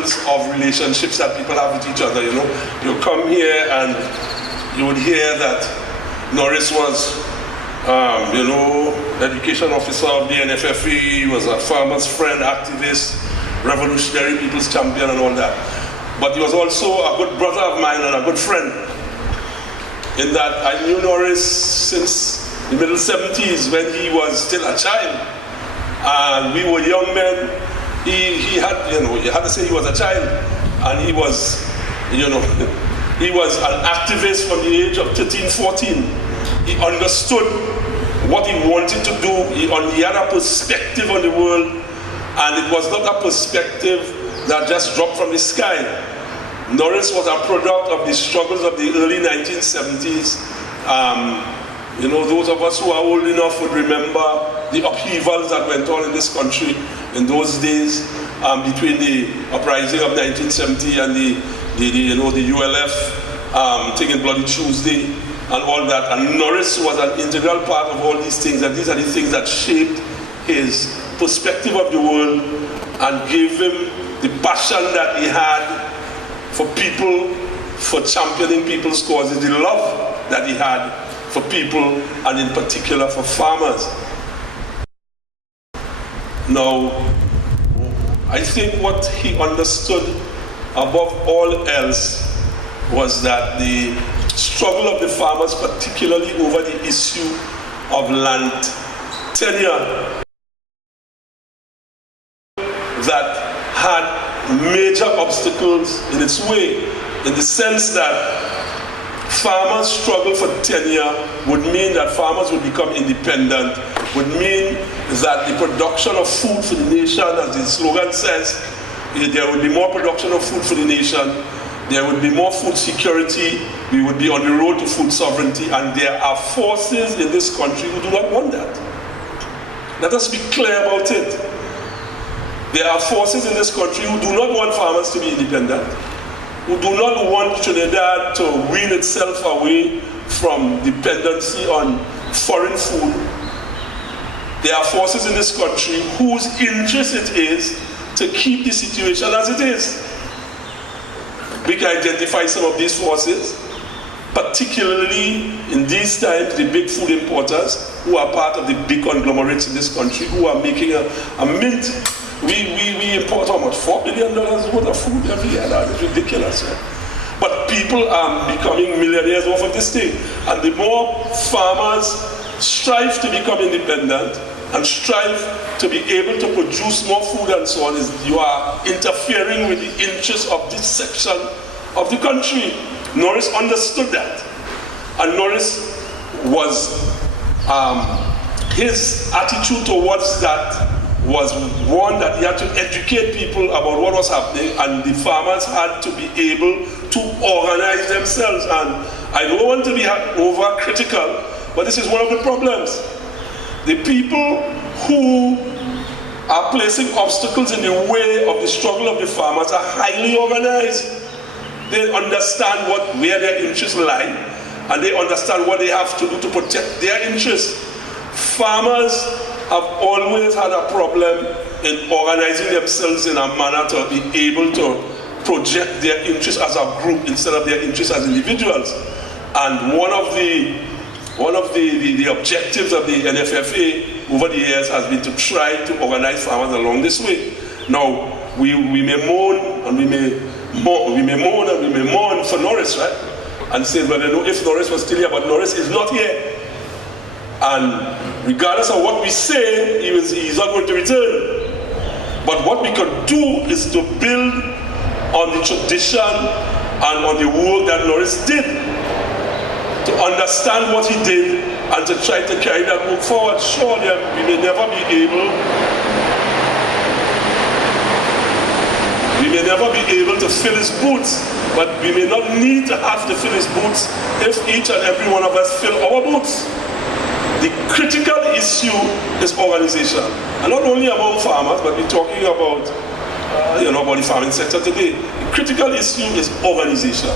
examples of relationships that people have with each other. You know, you come here and you would hear that Norris was, you know, education officer of the NFFA. He was a farmer's friend, activist, revolutionary people's champion, and all that. But he was also a good brother of mine and a good friend. In that I knew Norris since the middle 70s when he was still a child, and we were young men. He had, you know, you had to say he was a child, and he was, you know, he was an activist from the age of 13, 14. He understood what he wanted to do. He had a perspective on the world, and it was not a perspective that just dropped from the sky. Norris was a product of the struggles of the early 1970s. You know, those of us who are old enough would remember the upheavals that went on in this country in those days, between the uprising of 1970 and the ULF thing in Bloody Tuesday and all that. And Norris was an integral part of all these things, and these are the things that shaped his perspective of the world and gave him the passion that he had for people, for championing people's causes, the love that he had for people, and in particular for farmers. Now, I think what he understood above all else was that the struggle of the farmers, particularly over the issue of land tenure, that had major obstacles in its way, in the sense that farmers' struggle for tenure would mean that farmers would become independent, would mean that the production of food for the nation, as the slogan says, there would be more production of food for the nation, there would be more food security, we would be on the road to food sovereignty, and there are forces in this country who do not want that. Let us be clear about it. There are forces in this country who do not want farmers to be independent, who do not want Trinidad to wean itself away from dependency on foreign food. There are forces in this country whose interest it is to keep the situation as it is. We can identify some of these forces, particularly in these times, the big food importers who are part of the big conglomerates in this country, who are making a mint. We import how much? $4 billion worth of food every year. That is ridiculous. Right? But people are becoming millionaires off of this thing. And the more farmers strive to become independent and strive to be able to produce more food and so on, is you are interfering with the interests of this section of the country. Norris understood that. And Norris was, his attitude towards that was one that he had to educate people about what was happening, and the farmers had to be able to organize themselves. And I don't want to be over-critical, but this is one of the problems. The people who are placing obstacles in the way of the struggle of the farmers are highly organized. They understand where their interests lie, and they understand what they have to do to protect their interests. Farmers have always had a problem in organizing themselves in a manner to be able to project their interests as a group instead of their interests as individuals. And one of the objectives of the NFFA over the years has been to try to organize farmers along this way. Now, we may moan and we may mourn for Norris, right? And say, well, you know, if Norris was still here, but Norris is not here. And regardless of what we say, he's not going to return. But what we could do is to build on the tradition and on the work that Norris did, to understand what he did and to try to carry that work forward. Sure, we may never be able to fill his boots, but we may not need to have to fill his boots if each and every one of us fill our boots. The critical issue is organization, and not only among farmers, but we're talking about, about the farming sector today. The critical issue is organization.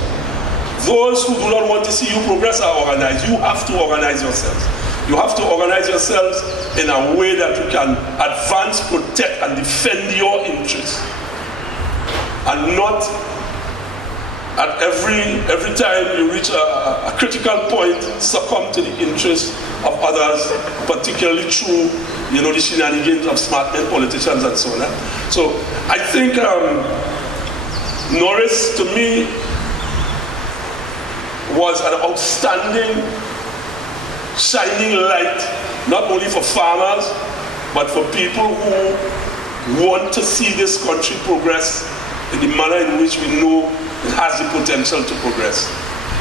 Those who do not want to see you progress are organized. You have to organize yourselves. You have to organize yourselves in a way that you can advance, protect, and defend your interests. and not at every time you reach a critical point, succumb to the interests of others, particularly through, the shenanigans of smart men politicians and so on. So I think Norris, to me, was an outstanding, shining light, not only for farmers, but for people who want to see this country progress in the manner in which we know it has the potential to progress.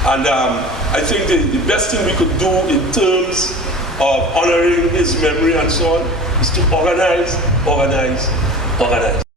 And I think the best thing we could do in terms of honoring his memory and so on is to organize, organize, organize.